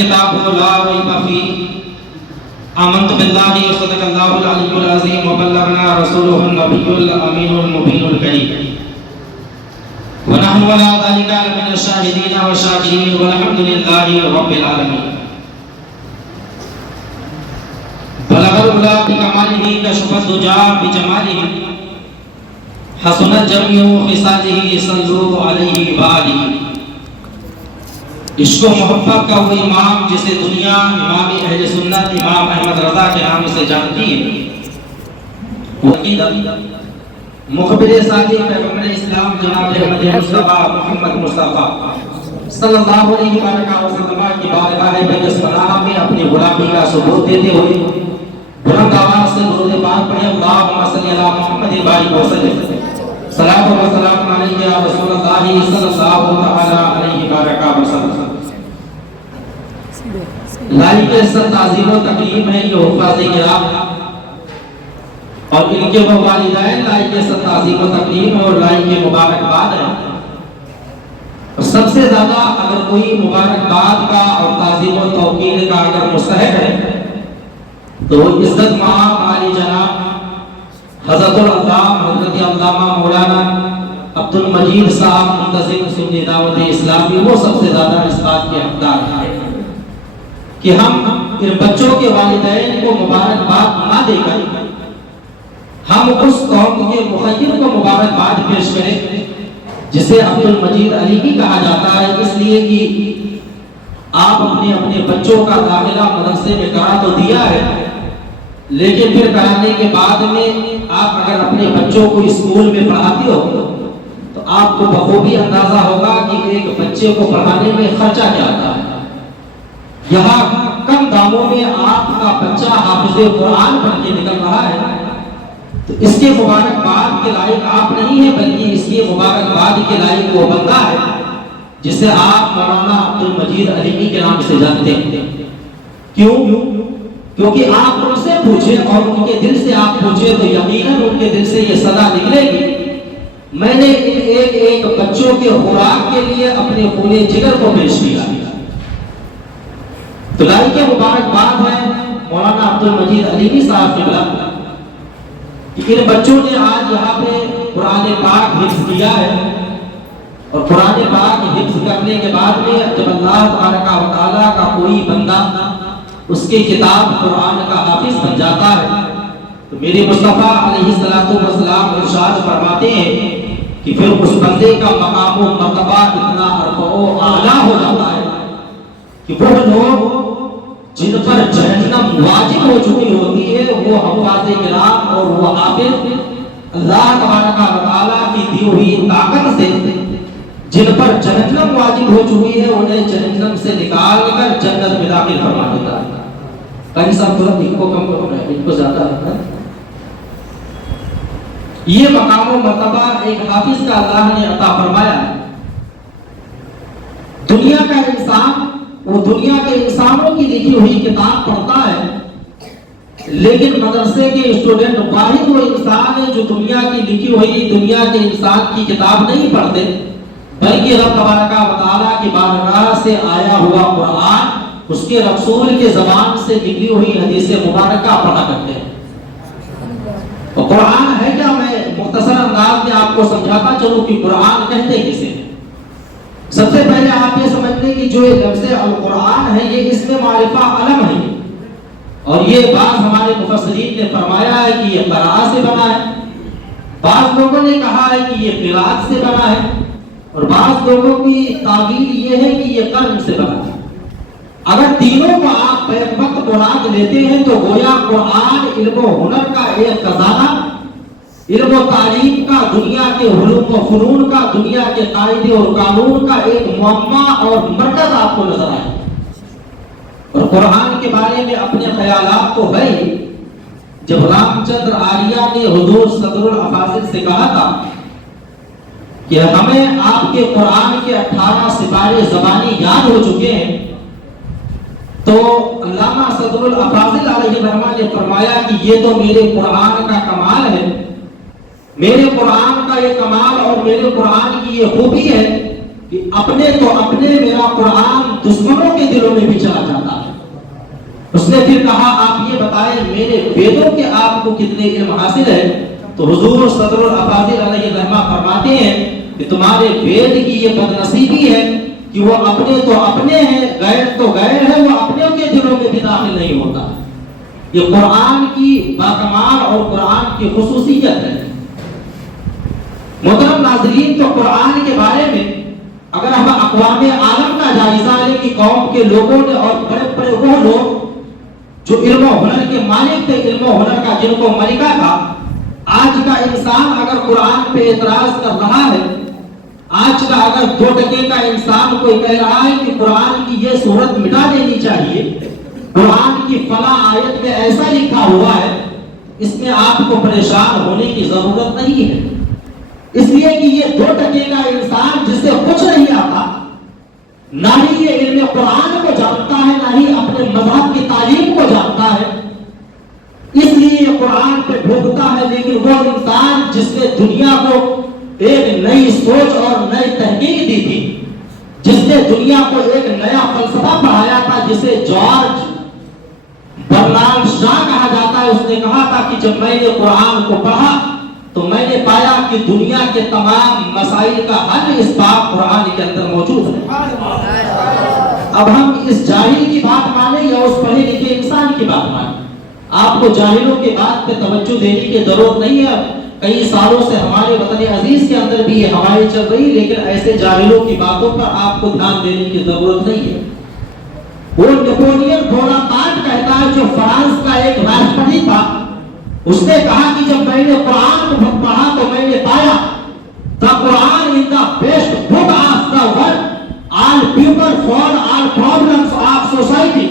کتاب لا ریب فیہ آمنت باللہ وصدق اللہ العلی العظیم وبلغنا رسولہ النبی الامین المبین الکریم ونحن ولا ذلك من الشاهدين والشاكرين والحمد لله رب العالمين بلغ العلا بكماله كشف الدجى بجماله حسنت جميع خصاله صلوا عليه وآله عشق و محبت کا وہ امام جسے دنیا امام اہل سنت امام احمد رضا کے نام سے جانتی ہے، وہ مخبر صادق پیغمبر اسلام جناب احمد مصطفیٰ محمد مصطفیٰ صلی اللہ علیہ وسلم کی بارگاہ بسملہ میں اپنی غلامی کا ثبوت دیتے ہوئے بلند آواز سے درود پاک پڑھیں اللہم صلی علی محمد بارک وسلم صلاۃ و سلام علیہ یا رسول اللہ صلی اللہ علیہ وسلم۔ لائق عزت تعظیم و تکریم ہے یہ حفاظ کرام اور ان کے وہ والدین لائق عزت تعظیم و تکریم اور لائق مبارکباد ہے۔ سب سے زیادہ اگر کوئی مبارکباد کا اور تعظیم و توقیر کا اگر مستحق ہے تو وہ عزت مآب عالی جناب حضرت العلامہ حضرت علامہ مولانا عبد المجید صاحب منتظم سنی دعوت اسلامی، وہ سب سے زیادہ اس بات کے حقدار ہیں کہ ہم ان بچوں کے والدین کو مبارکباد نہ دے کر ہم اس قوم کے مخیر کو مبارکباد پیش کریں جسے عبد المجید علی کی کہا جاتا ہے، اس لیے کہ آپ اپنے بچوں کا داخلہ مدرسے میں کرا تو دیا ہے، لیکن پھر کرانے کے بعد میں آپ اگر اپنے بچوں کو اسکول میں پڑھاتے ہو تو آپ کو بخوبی اندازہ ہوگا کہ ایک بچے کو پڑھانے میں خرچہ کیا آتا ہے۔ یہاں کم داموں میں آپ کا بچہ حافظ قرآن بن کے نکل رہا ہے تو اس کے مبارکباد کے لائق آپ نہیں ہیں، بلکہ اس کے مبارکباد کے لائق وہ بندہ ہے جسے آپ مولانا عبد المجید علی کے نام سے جانتے ہیں۔ کیوں؟ کیونکہ آپ ان سے پوچھیں اور ان کے دل سے آپ پوچھیں تو یقیناً ان کے دل سے یہ صدا نکلے گی، میں نے ان ایک بچوں کے خوراک کے لیے اپنے خون جگر کو پیش کیا۔ تو لائق مبارکباد ہے مولانا عبد المجید علی صاحب کے بلا کہ ان بچوں نے آج یہاں پہ قرآن پاک حفظ کیا ہے، اور قرآن پاک حفظ کرنے کے بعد میں جب اللہ تبارک و تعالیٰ کا کوئی بندہ اس کی کتاب قرآن کا حافظ بن جاتا ہے تو میرے مصطفیٰ علیہ السلام ارشاد فرماتے ہیں کہ پھر اس بندے کا مقام و مرتبہ اتنا رفع و اعلیٰ ہو جاتا ہے کہ وہ لوگ جن پر جہنم واجب ہو چکی ہوتی ہے وہ حفاظ کرام اور وہ حافظ اللہ تبارک و تعالیٰ کی دی ہوئی طاقت سے جن پر جہنم واجب ہو چکی ہے انہیں جہنم سے نکال کر جنت میں داخل فرما دیتا ہے۔ قاری صاحب تھوڑا ان کو کم کرو، ان کو زیادہ ہے۔ یہ مقام و مرتبہ ایک حافظ کا اللہ نے عطا فرمایا ہے۔ دنیا کا انسان وہ دنیا کے انسانوں کی لکھی ہوئی کتاب پڑھتا ہے، لیکن مدرسے کے اسٹوڈنٹ واحد وہ انسان ہے جو دنیا کی لکھی ہوئی دنیا کے انسان کی کتاب نہیں پڑھتے، بلکہ رب تبارک و تعالیٰ کی بارگاہ سے آیا ہوا قرآن اس کے رسول کے زبان سے نکلی ہوئی حدیث مبارکہ پڑھا کرتے ہیں۔ اور قرآن ہے کیا، میں مختصر انداز میں آپ کو سمجھاتا چلوں کہ قرآن کہتے کسے ہیں۔ سب سے پہلے آپ یہ سمجھ لیں کہ جو لفظ القرآن ہے یہ اسم معرفہ علم ہے، اور یہ بعض ہمارے مفسرین نے فرمایا ہے کہ یہ قراءت سے بنا ہے، بعض لوگوں نے کہا ہے کہ یہ قراءت سے بنا ہے، اور بعض لوگوں کی تعبیر یہ ہے کہ یہ قلم سے بنا ہے۔ اگر تینوں کو آپ بیک وقت مراد لیتے ہیں تو گویا قرآن علم و ہنر کا ایک خزانہ، علم و تعلیم کا، دنیا کے علوم و فنون کا، دنیا کے قاعدے اور قانون کا ایک معمہ اور مرکز آپ کو نظر آئے۔ اور قرآن کے بارے میں اپنے خیالات تو ہے، جب رام چندر آریہ نے حضور صدر الافاضل سے کہا تھا کہ ہمیں آپ کے قرآن کے 18 سپارے زبانی یاد ہو چکے ہیں، تو علامہ صدر الافاضل علیہ الرحمہ نے فرمایا کہ یہ تو میرے قرآن کا کمال ہے، میرے قرآن کا یہ کمال اور میرے قرآن کی یہ خوبی ہے کہ اپنے تو اپنے میرا قرآن دشمنوں کے دلوں میں بھی چلا جاتا ہے۔ اس نے پھر کہا آپ یہ بتائیں میرے ویدوں کے آپ کو کتنے علم حاصل ہے؟ تو حضور صدر الافاضل علیہ الرحمہ فرماتے ہیں کہ تمہارے وید کی یہ بدنصیبی ہے کہ وہ اپنے تو اپنے ہیں، غیر تو غیر ہے، وہ اپنے کے دلوں میں بھی داخل نہیں ہوتا۔ یہ قرآن کی باکمال اور قرآن کی خصوصیت ہے۔ محترم ناظرین، تو قرآن کے بارے میں اگر ہم اقوام عالم کا جائزہ لیں کہ قوم کے لوگوں نے اور بڑے بڑے وہ لوگ جو علم و ہنر کے مالک تھے، علم و ہنر کا جن کو ملکہ تھا، آج کا انسان اگر قرآن پہ اعتراض کر رہا ہے، آج کا اگر 2 ٹکے کا انسان کوئی کہہ رہا ہے کہ قرآن کی یہ صورت مٹا دینی چاہیے، قرآن کی فلاں آیت میں ایسا لکھا ہوا ہے، اس میں آپ کو پریشان ہونے کی ضرورت نہیں ہے، اس لیے کہ یہ 2 ٹکے کا انسان جس سے کچھ نہیں آتا، نہ ہی یہ علم قرآن کو جانتا ہے، نہ ہی اپنے مذہب کی تعلیم کو جانتا ہے، اس لیے یہ قرآن پہ بھوکتا ہے۔ لیکن وہ انسان جس نے دنیا کو ایک نئی سوچ اور نئی تحقیق دی تھی، جس نے دنیا کو ایک نیا فلسفہ پڑھایا تھا، جسے جارج برنارڈ شاہ کہا جاتا ہے، اس نے کہا تھا کہ جب میں نے قرآن کو پڑھا تو میں نے پایا کہ دنیا کے تمام مسائل کا حل اس پاک قرآن کے اندر موجود ہے۔ اب ہم اس جاہل کی بات مانیں یا اس پڑھے لکھے انسان کی بات مانیں؟ آپ کو جاہلوں کے بات پہ توجہ دینے کی ضرورت نہیں ہے۔ کئی سالوں سے ہمارے وطن عزیز کے اندر بھی یہ ہوائیں چل رہی، لیکن ایسے جاہلوں کی باتوں پر آپ کو دھیان دینے کی ضرورت نہیں ہے۔ وہ نیپولین بوناپارٹ کہتا ہے، جو فرانس کا ایک راشٹرپتی تھا، اس نے کہا کہ جب میں نے قرآن کو پڑھا تو میں نے پایا the Quran is the best book of the world, all people for all problems of society۔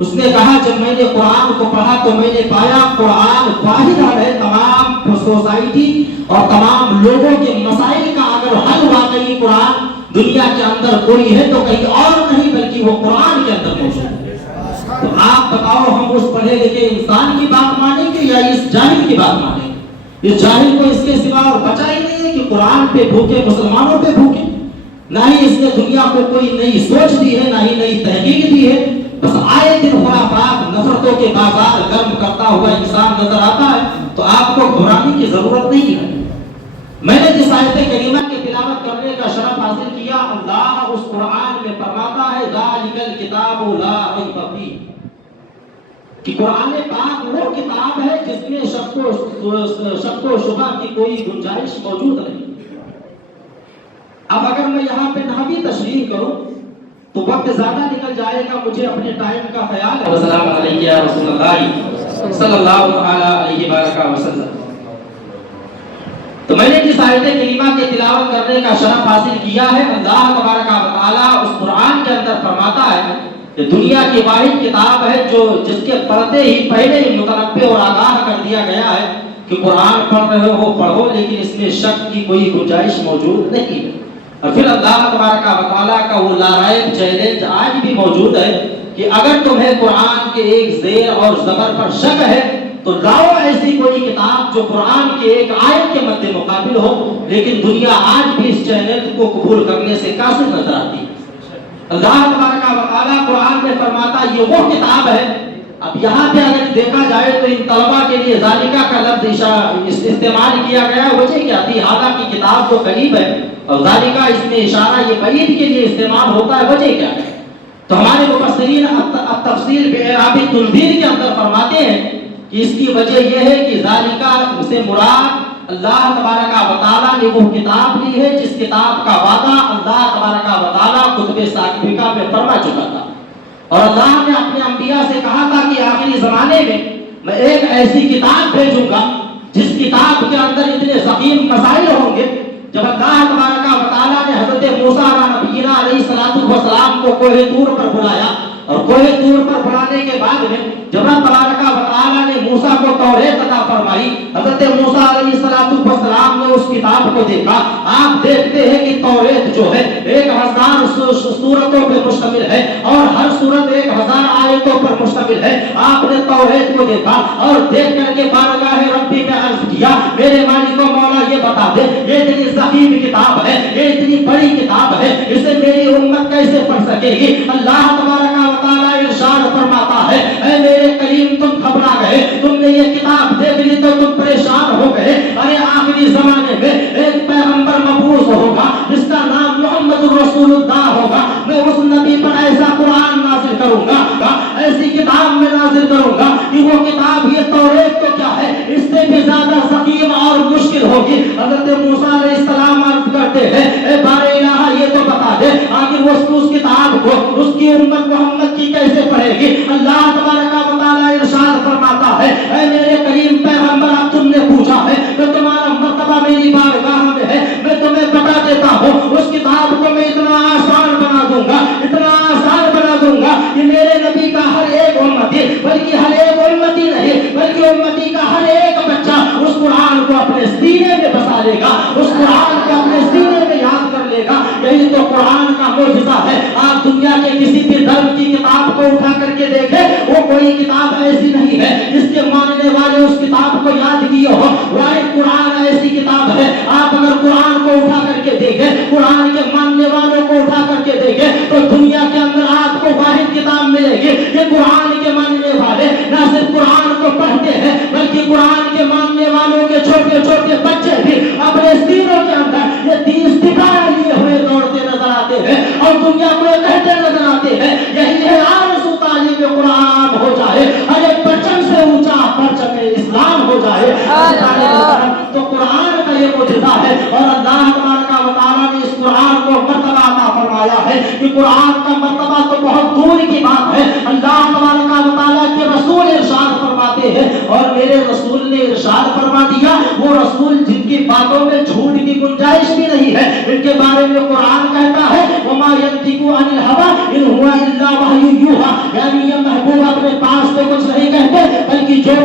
اس نے کہا جب میں نے قرآن کو پڑھا تو میں نے پایا قرآن واحد ہے تمام سوسائٹی اور تمام لوگوں کے مسائل کا اگر حل واقعی قرآن دنیا کے اندر کوئی ہے تو کہیں اور نہیں بلکہ وہ قرآن کے اندر موجود ہے۔ تو آپ بتاؤ ہم اس پڑھے لکھے انسان کی بات مانیں گے یا اس جاہل کی بات مانیں گے؟ اس جاہل کو اس کے سوا اور بچا ہی نہیں ہے کہ قرآن پہ بھوکے، مسلمانوں پہ بھوکے، نہ ہی اس نے دنیا کو کوئی نئی سوچ دی ہے، نہ ہی نئی تحقیق دی ہے، بس آئے دن خرافات نفرتوں کے بازار گرم کرتا ہوا انسان نظر آتا ہے۔ تو آپ کو گھبرانے کی ضرورت نہیں ہے۔ میں نے جس آیت کریمہ کی تلاوت کرنے کا شرف حاصل کیا، اللہ اس قرآن میں فرماتا ہے ذالک الکتاب لا ریب فیہ، کہ قرآن پاک وہ کتاب ہے جس میں شک و شبہ کی کوئی گنجائش موجود نہیں۔ اب اگر میں یہاں پہ نحوی تشریح کروں تو وقت زیادہ نکل جائے گا، مجھے اپنے ٹائم کا خیال ہے۔ السلام علیکم یا رسول اللہ صلی اللہ علیہ وآلہ وسلم۔ تو میں نے جس آیت کریمہ کی تلاوت کرنے کا شرف حاصل کیا ہے، اللہ تبارک و تعالیٰ اس قرآن کے اندر فرماتا ہے کہ دنیا کی واحد کتاب ہے جو جس کے پڑھتے ہی پہلے ہی متنبہ اور آگاہ کر دیا گیا ہے کہ قرآن پڑھ رہے ہو پڑھو، لیکن اس میں شک کی کوئی گنجائش موجود نہیں ہے۔ اور پھر اللہ تبارک و تعالیٰ کا وہ لا ریب چیلنج آج بھی موجود ہے کہ اگر تمہیں قرآن کے ایک زیر اور زبر پر شک ہے تو لاؤ ایسی کوئی کتاب جو قرآن کے ایک آیت کے مد مقابل ہو، لیکن دنیا آج بھی اس چیلنج کو قبول کرنے سے قاصر نظر آتی ہے۔ اللہ تبارک و تعالیٰ قرآن میں فرماتا یہ وہ کتاب ہے۔ اب یہاں پہ اگر دیکھا جائے تو ان طلباء کے لیے ذالکہ کا لفظ استعمال کیا گیا، وجہ کیا تھی؟ حالانکہ کتاب تو قریب ہے اور ذالکہ اس میں اشارہ یہ بعید کے لیے استعمال ہوتا ہے، وجہ کیا ہے؟ تو ہمارے مفسرین التفسیر بإعراب تنذیر کے اندر فرماتے ہیں کہ اس کی وجہ یہ ہے کہ ذالکہ سے مراد اللہ تبارک و تعالیٰ نے وہ کتاب لی ہے جس کتاب کا وعدہ اللہ تبارک و تعالیٰ کتب سابقہ میں فرما چکا تھا، اور اللہ نے اپنے انبیاء سے کہا تھا کہ آخری زمانے میں ایک ایسی کتاب بھیجوں گا جس کتاب کے اندر اتنے ضخیم مسائل ہوں گے۔ جب اللہ تبارک و تعالیٰ نے حضرت موسیٰ نبینا علیہ السلام کو کوہ طور پر بلایا، اور کوہ طور پر بلانے کے بعد میں جب اللہ تبارک و تعالیٰ نے موسیٰ کو توریت عطا فرمائی، حضرت موسیٰ علیہ السلام نے اس کتاب کو دیکھا۔ آپ دیکھتے ہیں کہ توریت جو ہے 1000 سورتوں پر مشتمل ہے اور ہر سورت 1000 آیتوں پر مشتمل ہے۔ آپ نے توریت کو دیکھا اور دیکھ کر کے بارگاہ ربی میں عرض کیا، میرے مالک و مولا یہ بتا دے یہ اتنی ضخیم کتاب ہے، یہ اتنی بڑی کتاب ہے، सकेगी। अल्लाह तबारक व तआला इरशाद फरमाता है, ऐ मेरे करीम तुम घबरा गए, तुमने ये किताब देख ली तो तुम परेशान हो गए। अरे आखिरी जमाने में एक पैगंबर मबूस होगा जिसका नाम मोहम्मद रसूलुल्लाह होगा। मैं उस नबी पर ऐसा कुरान नाज़िल करूंगा, ऐसी किताब में नाज़िल करूंगा कि वो किताब ये तौरेत तो क्या है, इससे भी ज्यादा सकीम और मुश्किल होगी। हज़रत मूसा अलैहिस्सलाम अर्ज़ करते हैं, ए बारे इलाहा ये तो बता दे आखिर वो उस किताब को उसकी उम्मत मोहम्मद की कैसे पढ़ेगी। अल्लाह तबारक व तआला इरशाद फरमाता है, ऐ मेरे करीम पैगंबर अब तुमने पूछा है तो तुम्हारा मर्तबा मेरी बारगाह में है, मैं तुम्हें बता देता हूँ उस किताब को मैं इतना आसान बना दूंगा, इतना आसान बना दूंगा कि मेरे नबी का हर एक उम्मती, बल्कि हर एक उम्मती नहीं बल्कि उम्मती का हर एक बच्चा उस कुरान को अपने सीने में बसा लेगा, उस कुरान को अपने सीने में याद कर लेगा। यही तो कुरान का मौजज़ा है। आप दुनिया के किसी भी धर्म की किताब को उठा करके देखें, वो कोई किताब ऐसी नहीं है जिसके मानने वाले उस किताब को याद किए हो। वाहिद कुरान ऐसी किताब है, आप अगर कुरान को उठा करके देखें, कुरान के मानने वालों को उठा करके देखें तो दुनिया के अंदर आपको वाहिद किताब मिलेगी कि कुरान के मानने वाले न सिर्फ कुरान को पढ़ते हैं बल्कि कुरान के मानने वालों के छोटे छोटे बच्चे भी अपने सीनों के अंदर ये 30 सितारे लिए हुए दौड़ते नजर आते हैं और दुनिया को कहते नजर आते हैं, यही है आरज़ू तालीम कुरान हो जाए, हर एक परचम से ऊंचा परचम इस्लाम हो जाए। तो कुरान का ये मौजज़ा है और अल्लाह तबारक व तआला ने इस कुरान को मर्तबा अता फरमाया है कि कुरान का मर्तबा तो बहुत दूर की बात है। अल्लाह तबारक व तआला के रसूल इरशाद फरमाते हैं और मेरे रसूल ने इरशाद फरमा दिया, वो रसूल जिनकी बातों में झूठ की गुंजाइश भी नहीं है, इनके बारे में कुरान कहता है वमा यंतिकु अनिल हवा इन हुवा इल्ला वहयु यूहा, यानी ये महबूब अपने पास से कुछ नहीं कहते बल्कि जो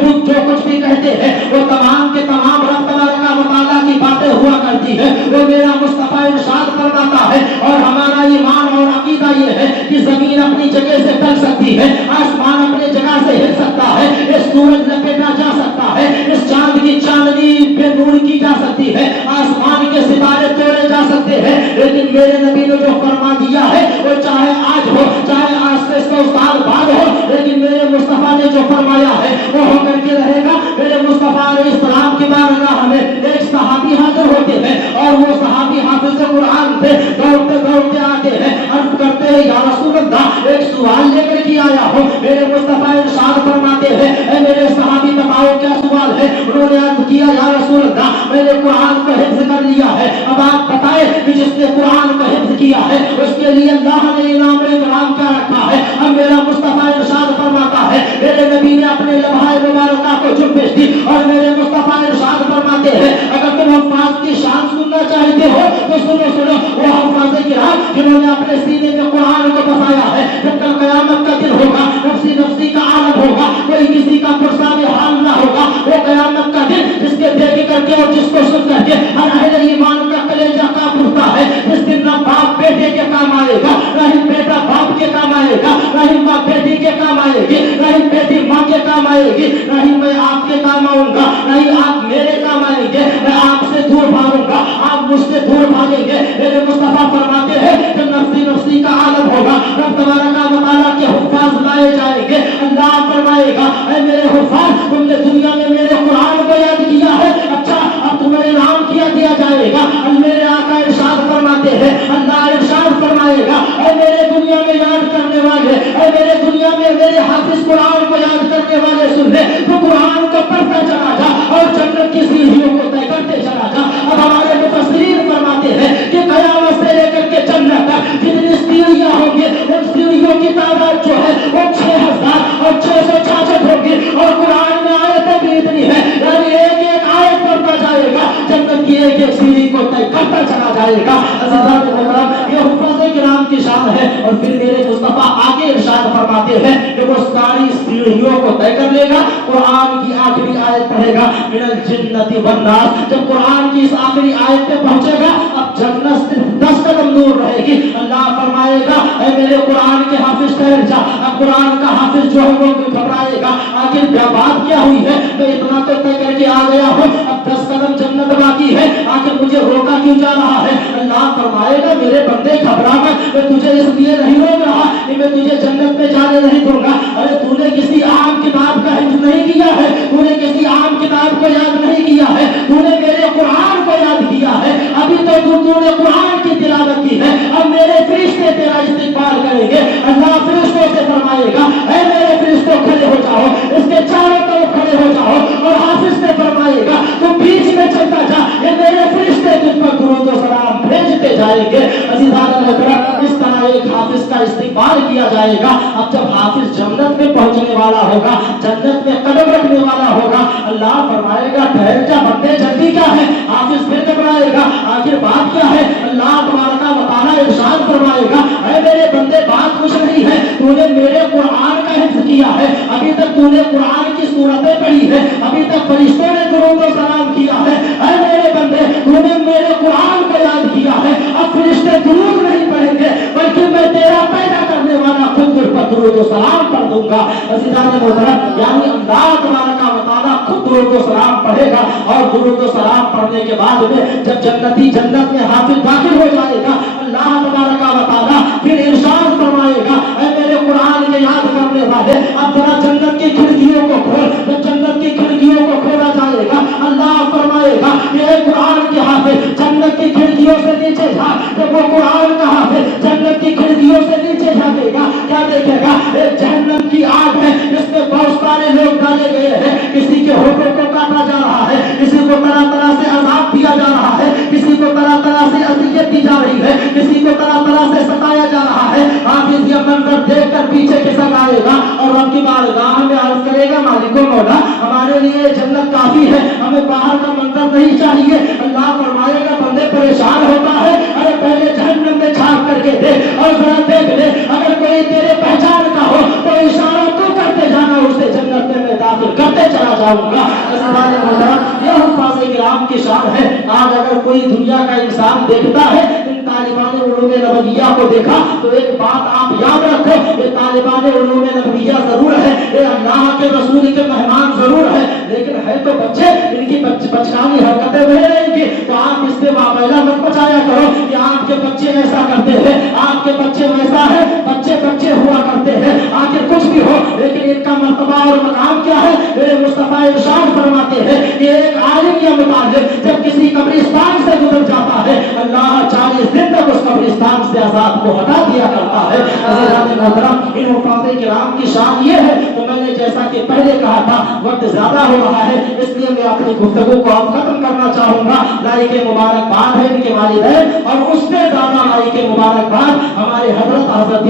कुछ भी कहते हैं वो तमाम के तमाम रब तबारक व तआला की बातें हुआ करती है। वो मेरा मुस्तफा इरशाद फरमाता है और हमारा ईमान और अकीदा ये है कि जमीन अपनी जगह से ढल सकती है, आसमान अपनी जगह से हिल सकता है, इस सूरज लपेटा जा सकता है, इस चांद की चांदनी बेनूर की जा सकती है, आसमान के सितारे तोड़े जा सकते हैं, लेकिन मेरे नबी ने जो फरमा दिया है वो चाहे आज हो चाहे आज से 100 साल बाद हो, लेकिन मेरे मुस्तफा ने जो फरमाया है वो होकर के रहेगा। मेरे मुस्तफा अलैहिस्सलाम के बारगाह में एक सहाबी हाजिर होते हैं और वो सहाबी हाफिज़ कुरान थे, दौड़ते दौड़ते आते हैं, अर्ज़ करते हैं या रसूल अल्लाह एक सवाल लेकर के आया हूँ। मेरे मुस्तफा इरशाद फरमाते हैं, ऐ मेरे सहाबी बताओ क्या सवाल है। उन्होंने अर्ज़ किया या रसूल अल्लाह मैंने कुरान को हिफ्ज़ कर लिया है, अब आप बताएं कि जिसने कुरान को हिफ्ज़ किया है उसके लिए अल्लाह ने इनाम इकराम क्या रखा है। अब मेरा मुस्तफा इरशाद फरमाता है, मेरे नबी ने अपने लम्हाए मुबारका को जुम्बिश दी और मेरे मुस्तफा इरशाद फरमाते हैं अगर तुम हुफ़ाज़ की शान सुनना चाहते हो तो सुनो वो हुफ़ाज़े किराम जिन्होंने अपने सीने में कुरान को बसाया है। जब कल क़यामत का दिन होगा, नफ्सी नफ्सी का आलम होगा, कोई किसी का पुरसा में हाल ना होगा, वो क़यामत का दिन जिसके देख करके और जिसको सुन करके हर अहले ईमान का कलेजा कांप उठता है। जिस दिन ना बाप बेटे के काम आएगा, ना ही बेटा बाप के काम आएगा, ना ही माँ बेटी के काम आएगी, ना ही बेटी माँ के काम आएगी, ना ही मैं आपके काम आऊंगा, ना ही आप मेरे काम आएंगे। मैं आपसे दूर भागूंगा, आप मुझसे दूर भागेंगे। मेरे मुस्तफा फरमाते हैं जब नफ्सी नफ्सी का आलम होगा, रब तबारक व तआला के हुफ़ाज़ लाए जाएंगे। अल्लाह फरमाएगा ऐ मेरे हुफ़ाज़ तुमने दुनिया में मेरे कुरान को याद किया है, अच्छा अब तुम्हें इनाम किया दिया जाएगा। मेरे आका इरशाद फरमाते हैं, अल्लाह इरशाद फरमाएगा ऐ मेरे दुनिया में याद करने वाले, ऐ मेरे दुनिया में मेरे हाफिज़ कुरान को याद करने वाले सुन ले, तो कुरान को पढ़ता चला जा और जन्नत की सीढ़ियों को तय करते चला जा। अब हमारे मुफस्सिरीन फरमाते हैं कि क़यामत से लेकर के जन्नत तक जितनी सीढ़ियां होंगी उन सीढ़ियों की तादाद जो है वो 6066 होगी और कुरान में आयतें भी इतनी है, यानी एक एक आयत पढ़ता जाएगा, जन्नत की एक एक सीढ़ी को तय करता चला जाएगा। अज़ीज़ान मुहतरम ये हुफ़ाज़े किराम की शान है। और फिर मेरे मुस्तफा आगे इरशाद फरमाते हैं कि वो सारी सीढ़ियों को तय कर लेगा। कुरान की आखिरी आयत पढ़ेगा, मिनल जिन्नति वन्नास। जब कुरान की इस आखिरी आयत पे पहुंचेगा, अब जन्नत सिर्फ 10 कदम दूर रहेगी। अल्लाह फरमाएगा, ऐ मेरे कुरान के हाफिज ठहर जा। अब कुरान का हाफिज जो है वो घबराएगा, आखिर क्या बात क्या हुई है, मैं इतना तो तय करके आ गया हूँ, अब 10 कदम जन्नत बाकी है, आखिर मुझे रोका क्यों जा रहा है। अल्लाह फरमाएगा, मेरे बंदे घबरा मत, मैं तुझे इसलिए नहीं रोक रहा कि मैं तुझे जन्नत में जाने नहीं दूंगा। अरे तूने किसी आम किताब का हिफ्ज नहीं किया है, तूने किसी आम किताब को याद नहीं किया है, तूने मेरे कुरान को याद किया है। अभी तो तूने कुरान की तिलावत की है, अब मेरे फरिश्ते तेरा इस्तिग़फ़ार करेंगे। अल्लाह फरिश्तों से फरमाएगा, ऐ मेरे फरिश्तों खड़े हो जाओ, इसके चारों तरफ खड़े हो जाओ। और हाफिज से फरमाएगा, तुम बीच में चलता जा, ये मेरे फरिश्ते तुझ पर दुरूद व सलाम भेजते जाएंगे। इस तरह एक हाफिज का इस्तिग़फ़ार किया जाएगा। अब जब हाफिज जन्नत में पहुंचने वाला होगा, जन्नत में कदम रखने वाला होगा, अल्लाह फरमाएगा, ठहर जा बंदे, जल्दी क्या है। हाफिज फिर घबराएगा, आखिर बात क्या है। अल्लाह तबारक व तआला इरशाद फरमाएगा, ऐ मेरे बंदे, बात कुछ नहीं है, तूने मेरे कुरान का हिफ्ज किया है, अभी तक तूने कुरान की सूरतें पढ़ी है, अभी तक फरिश्तों ने दुरूद व सलाम किया है। ऐ मेरे बंदे, तूने मेरे कुरान को याद किया है, अब फरिश्ते दुरूद नहीं पढ़ेंगे, बल्कि मैं तेरा पैदा करने वाला खुद तुझ पर दुरूद व सलाम पढ़ दूंगा। अज़ीज़ान मोहतरम, यानी अल्लाह तबारक व तआला खुद दुरूद व सलाम पढ़ेगा। और दुरूद व सलाम पढ़ने के बाद में जब जन्नती जन्नत में हाफिज दाखिल हो जाएगा, अल्लाह तबारक व तआला फिर इरशाद फरमाएगा, ऐ मेरे कुरान के याद करने वाले, अब जरा जन्नत की खिड़कियों को खोल। जब जन्नत की खिड़कियों को खोला जाएगा, अल्लाह फरमाएगा, ये कुरान के हाफिज जन्नत की खिड़कियों से नीचे झांक। जब वो कुरान का हाफिज जन्नत की खिड़कियों से नीचे झांकेगा, क्या देखेगा, एक जहन्नम की आग है, इसमें बहुत सारे लोग डाले गए हैं, किसी के होठों को काटा जा रहा है, किसी को तरह तरह से अज़ाब दिया जा रहा है, किसी को तरह तरह से अज़ियत दी जा रही है, किसी को तरह तरह से सताया जा रहा है। हाफिज ये मंजर देखकर पीछे खिसक आएगा और रब की बारगाह में अर्ज करेगा, मालिको मौला, हमारे लिए जन्नत काफी है, हमें बाहर का मंजर नहीं चाहिए। अल्लाह फरमाएगा, बंदे परेशान होता है, अरे पहले जहन्नम में झांक करके देख और जरा देख ले, अगर कोई तेरे पहचान का हो तो इशारा तो करते जाना, उसे जन्नत में मैं दाखिल करते चला जाऊंगा। यह हुफ़ाज़ किराम की शान है। आज अगर कोई दुनिया का इंसान देखता है, तालिबान उलूम नबविया को देखा, तो एक बात आप याद रखो, ये तालिबान उलूम नबविया जरूर है, ये अल्लाह के रसूल के मेहमान जरूर है, लेकिन है तो बच्चे, इनकी बचकानी हरकतें वही रहेंगी। तो आप इससे वाबैला मत पचाया करो कि आपके बच्चे ऐसा करते हैं, आपके बच्चे वैसा है, बच्चे बच्चे हुआ करते हैं, आखिर कुछ भी हो, लेकिन इनका मर्तबा और मकाम क्या है। मेरे मुस्तफा इरशाद फरमाते हैं कि एक आलिम या मुतालिब जब किसी कब्रिस्तान से गुजर जाता है, अल्लाह 40 दिन तक उस कब्रिस्तान से अज़ाब को हटा दिया करता है। इन हुफ़ाज़े किराम की शान ये है। तो मैंने जैसा कि पहले कहा था, वक्त ज्यादा हो रहा है, इसलिए मैं अपनी गुफ्तगू को अब खत्म करना चाहूंगा। लाइक मुबारकबाद है इनके वालिदैन, और उससे ज्यादा लाइक मुबारकबाद हमारे हजरत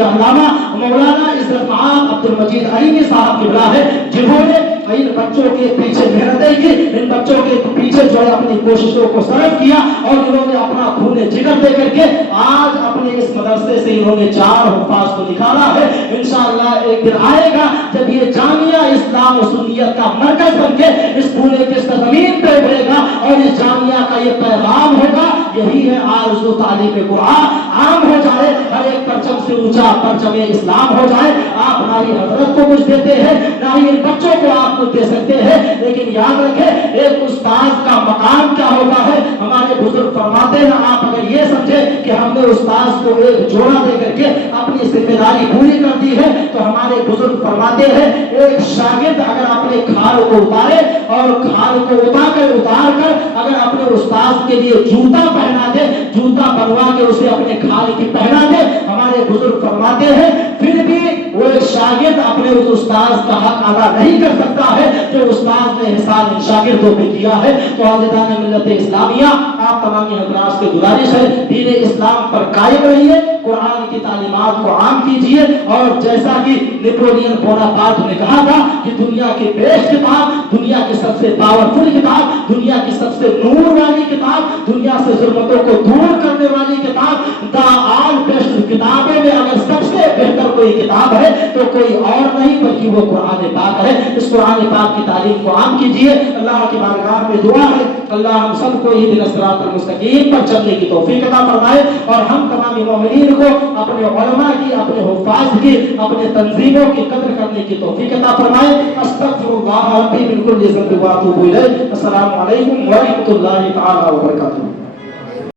अल्लामा मौलाना इज़्ज़त आब अब्दुल मजीद अलीमी साहब किबला है, जिन्होंने इन बच्चों के पीछे मेहनत की, इन बच्चों के पीछे जो है अपनी कोशिशों को सर्व किया, और इन्होंने अपना खून जिगर दे करके आज अपने इस मदरसे से इन्होंने 4 हुफ़ाज़ को निकाला है। इंशाअल्लाह एक दिन आएगा जब ये जामिया इस्लाम और सुन्नियत का मरकज बनके इस पूरे की ज़मीन पे उभरेगा, और इस जामिया का ये पैगाम होगा, यही है आरज़ू तालीम कुरान आम हो जाए, हर एक परचम से ऊंचा परचम इस्लाम हो जाए। आप ना ही हजरत को कुछ देते हैं, ना ही इन बच्चों को आप कुछ दे सकते हैं, लेकिन याद रखें एक उस्ताद का मकाम क्या होता है। हमारे बुजुर्ग फरमाते हैं, आप अगर ये समझे कि हमने उस्ताद को एक जोड़ा दे करके अपनी जिम्मेदारी पूरी कर दी है, तो हमारे बुजुर्ग फरमाते हैं एक शागिर्द अगर अपने खाल को उतारे और खाल को उतार कर अगर अपने उस्ताद के लिए जूता पहना दे, जूता बनवा के उसे अपने खाल की पहना दे, हमारे बुजुर्ग फरमाते हैं फिर भी वो एक शागिर्द अपने उस उस्ताद का हक अदा नहीं कर सकता है जो उस्ताद ने एहसान इन शागिर्दों पे किया है। तो आज़िज़ान मिल्लत इस्लामिया, आप तमाम हज़रात से गुजारिश है, दीन इस्लाम पर कायम रहिए, कुरान की तालीमात को आम कीजिए, और जैसा कि नेपोलियन बोनापार्ट ने कहा था कि दुनिया की बेस्ट किताब, दुनिया की सबसे पावरफुल किताब, दुनिया की सबसे नूर वाली किताब, दुनिया से ज़ुल्मतों को दूर करने वाली किताब, द ऑल बेस्ट किताबों में अगर सबसे बेहतर कोई کوئی کتاب ہے تو کوئی اور نہیں بلکہ وہ قرآن پاک ہے. اس قرآن پاک کی تعلیم کو عام کیجیے. اللہ کی بارگاہ میں دعا ہے اللہ ہم سب کو اہدنا الصراط المستقیم پر چلنے کی توفیق عطا فرمائے اور ہم تمام مومنین کو اپنے علماء کی, اپنے حفاظ کی, اپنے تنظیموں کی قدر کرنے کی توفیق عطا فرمائے. استغفر اللہ ربی من کل ذنب واتوب الیہ. السلام علیکم ورحمۃ اللہ تعالی وبرکاتہ.